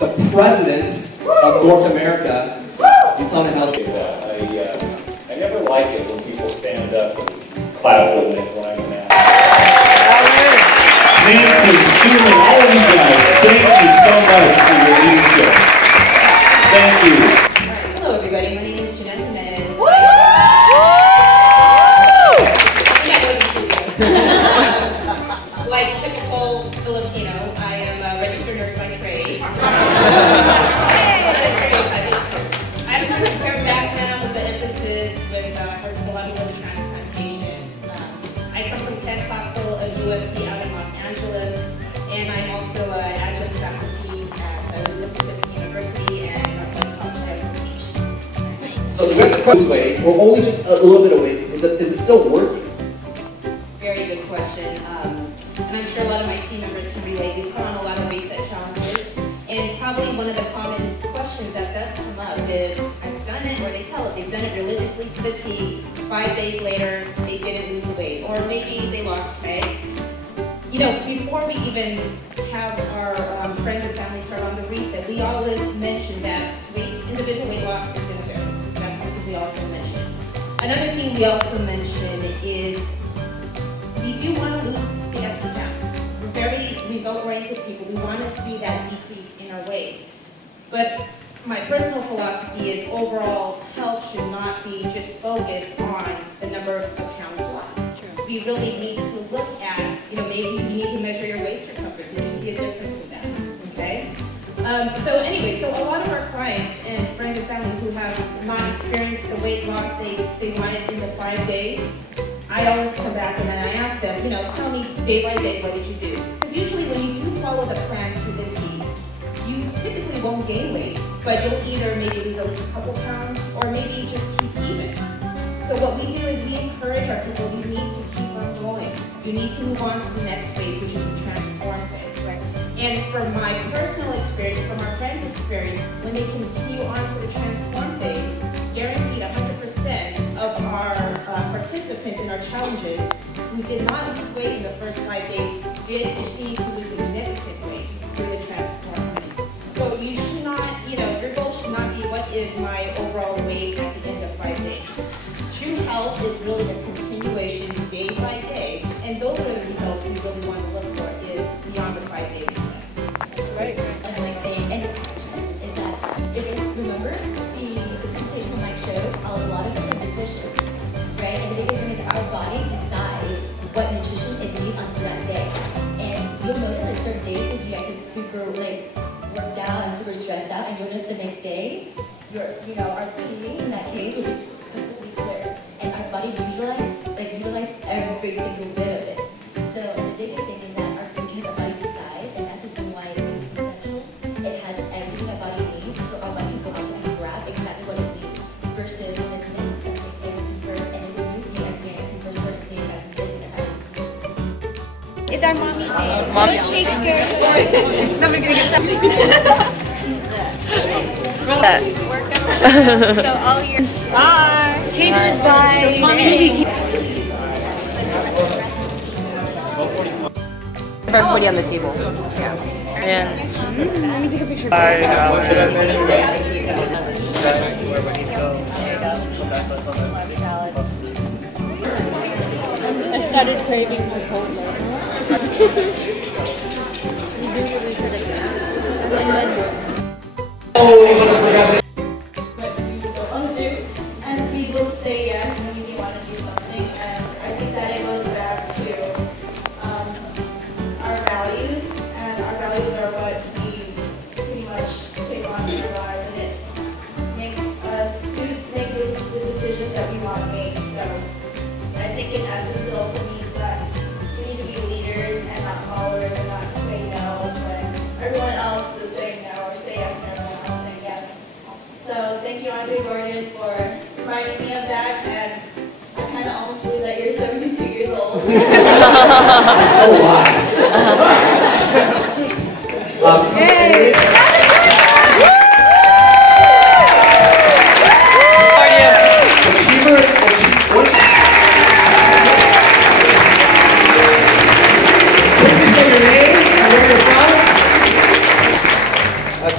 the president of North America. He's on the house. I never like it when people stand up and clap when I'm announced. Nancy, Susan, all of you guys, thank you so much for your leadership. Thank you. Hello everybody, my name is Jeanette Jimenez. Like typical Filipino, I am a registered nurse by trade. I have a career background with the emphasis with herbological transplantations. I come from Tech Hospital of USC out in Los Angeles, and I'm also an adjunct faculty at Pacific University and Northwest College of Education. So the West Coast way, we're only just a little bit away. Is it still working? Very good question. And I'm sure a lot of my team members can relate. We put on a lot of reset challenges, and probably one of the common questions that does come up is, I've done it, or they tell us they've done it religiously to the T. 5 days later, they didn't lose the weight, or maybe they lost weight. You know, before we even have our friends and family start on the reset, we always mention that individual weight loss is going to vary. That's something we also mention. Another thing we also mention is we do want to lose the extra pounds. We're very result-oriented people. We want to see that decrease in our weight. But my personal philosophy is overall health should not be just focused on the number of pounds lost. We really need to look at, maybe you need to measure your waist circumference and you see a difference in that, okay? So anyway, so a lot of our clients and friends and family who have not experienced the weight loss they wanted in the 5 days, I always come back and then I ask them, tell me day by day, what did you do? Because usually when you do follow the plan to the T, you typically won't gain weight, but you'll either maybe lose at least a couple pounds or maybe just keep even. So what we do is we encourage our people, you need to keep on going. You need to move on to the next phase, which is the transform phase. Right? And from my personal experience, from our friends' experience, when they continue on to the transform phase, guaranteed 100% of our participants in our challenges who did not lose weight in the first 5 days did continue to lose significant weight through the transform phase. So you should not, your goal should not be what is my overall weight at the end of 5 days. True health is really the continuation day by day, and those are the results we really want to look for is beyond the 5 days. Right. And like saying, and is that it is, remember the presentation Mike showed, a lot of us are deficient, right? And the biggest thing is that our body decides what nutrition it needs on that day. And you'll notice like certain days when you guys are super worked out and super stressed out, and you'll notice the next day, our kidney in that case will be completely clear. And our body utilize every single bit of it. So the biggest thing is that our food has a body size, and that's the reason why it's essential. It has everything our body needs, so our body can go out and grab exactly what it needs. Versus when it's missing something first, and then when you take everything for certain things that's missing and everything. It's our mommy day. Mommy takes care of it. There's somebody gonna get that. So all your catered by everybody on the table. Yeah. And let me take a picture. I started craving Chipotle. You do your reset again. And then and people say yes when you want to do something, and I think that it goes back to our values, and our values are what we pretty much take on in our lives, and it makes us make the decisions that we want to make. So I think in essence it also means that we need to be leaders and not followers, and not to say no when everyone else is saying no, or say yes when everyone else is saying yes. So thank you, Andre Gordon, for reminding me of that, and I kind of almost believe that you're 72 years old. So wise. Hey.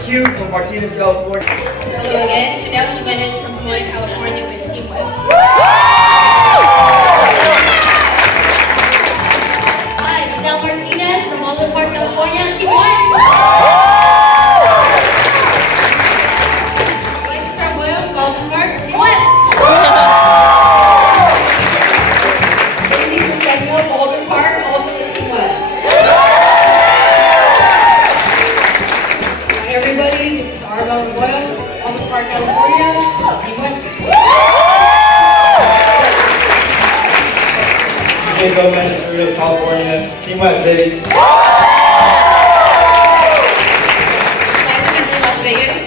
Q from Martinez, California. Hello again, Janelle Jimenez from Pomona, California with Team West. Hi, Janelle Martinez from Walnut Park, California, Team West. Alexis Arroyo from Walnut Park, Team West. Lindsay Cristiano, Baldwin Park, also with Team West. Hi everybody, this is Arabelle Reguero, Baldwin Park, California, Team West. Hey, Gomez, Cerritos, California, Team West, baby. Nice to meet you, Las Vegas.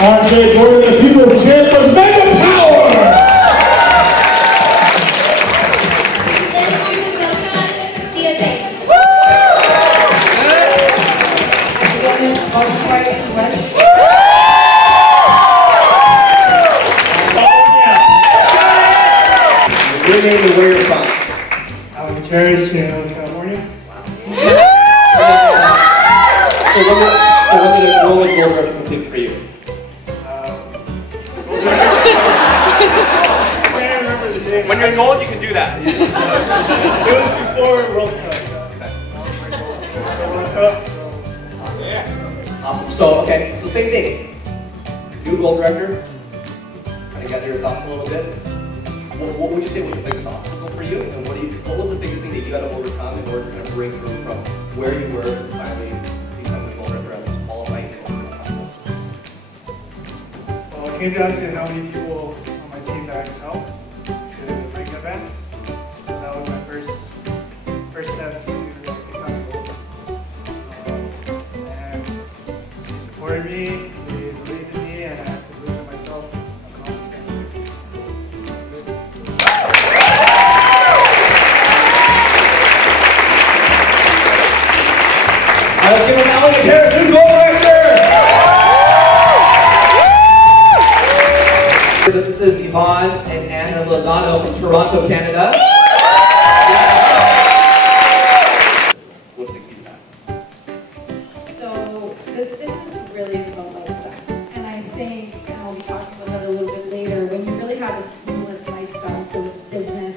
RJ Gordon, the people of Tampa, Mega Power! Your name and where you're from. I'm Terrace, California. What was Gold Rush complete for you? When you're gold, you can do that. It was before World Cup. Awesome. So, okay, so same thing. New gold record. Kind of gather your thoughts a little bit. What would you say was the biggest obstacle for you? And what was the biggest thing that you got to overcome in order to kind of break through from where you were to finally become the gold record, or at least qualifying to go through the process? Well, it came down to how many people on my team that I could help to bring them back. That was my first step to becoming gold. And they supported me, they believed in me, and I had to believe in myself to accomplish everything. Let's give an Alan Terrace, new gold record! This is Yvonne and Anna Lozano from Toronto, Canada. What's the feedback? So this business really is about lifestyle. And I think, and I'll be talking about that a little bit later, when you really have a seamless lifestyle, so it's business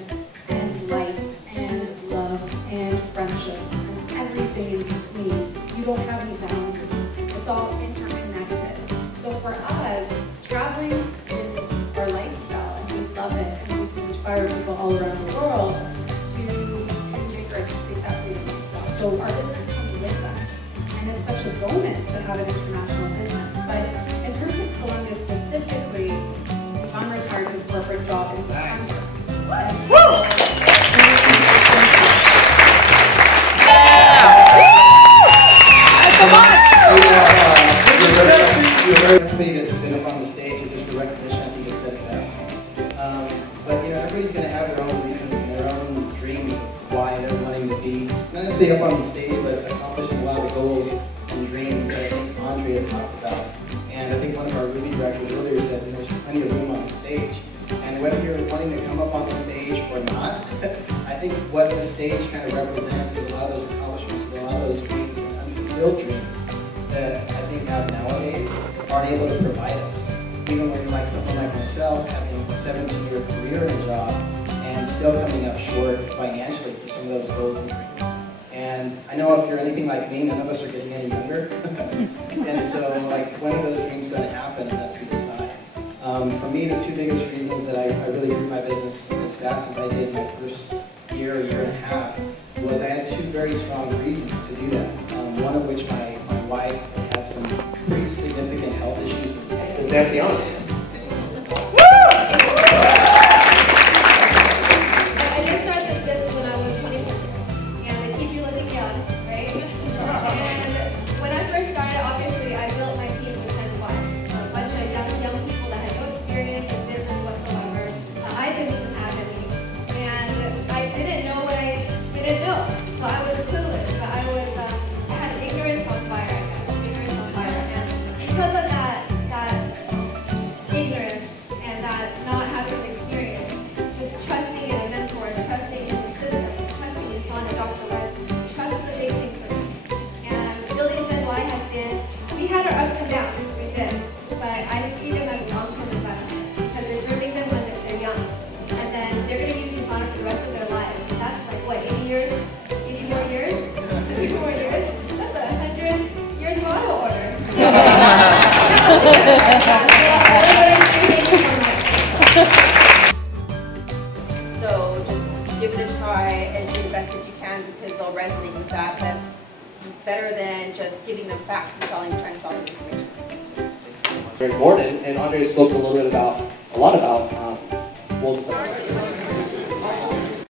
and life and love and friendships and everything in between, you don't have any boundaries. It's all interconnected. So for us, traveling is our lifestyle and we love it and we can inspire people all around the world to dream bigger and create that freedom lifestyle. So our business comes with that. And it's such a bonus to have an international business. But in terms of Columbia specifically, I'm retired his corporate job in September. Everybody that's been up on the stage and just the recognition, I think, has said it best. But everybody's going to have their own reasons and their own dreams of why they're wanting to be, not necessarily up on the stage, but accomplishing a lot of the goals and dreams that I think Andre had talked about. And I think one of our Ruby directors earlier said that there's plenty of room on the stage. And whether you're wanting to come up on the stage or not, I think what the stage kind of represents is a lot of those accomplishments, and a lot of those dreams and unfulfilled dreams that I think now nowadays aren't able to provide us. Even when like someone like myself having a 17-year career in a job and still coming up short financially for some of those goals and dreams. And I know if you're anything like me, none of us are getting any younger. And so like when are those dreams going to happen unless we decide? For me, the two biggest reasons that I really grew my business as fast as I did in my first year and a half was I had two very strong reasons to do that. One of which my wife had some pretty significant health issues. Is Nancy on? I just started this business when I was 24, and they keep you looking young, right? And when I first started, obviously, I built my team with 10 clients, a bunch of young people that had no experience in business whatsoever. I didn't even have any, and I didn't know what I didn't know, so I was clueless. But I had ignorance on fire, I guess, ignorance on fire, and because of that that better than just giving them facts and trying to sell them information. Very important, and Andre spoke a lot about what was the second one?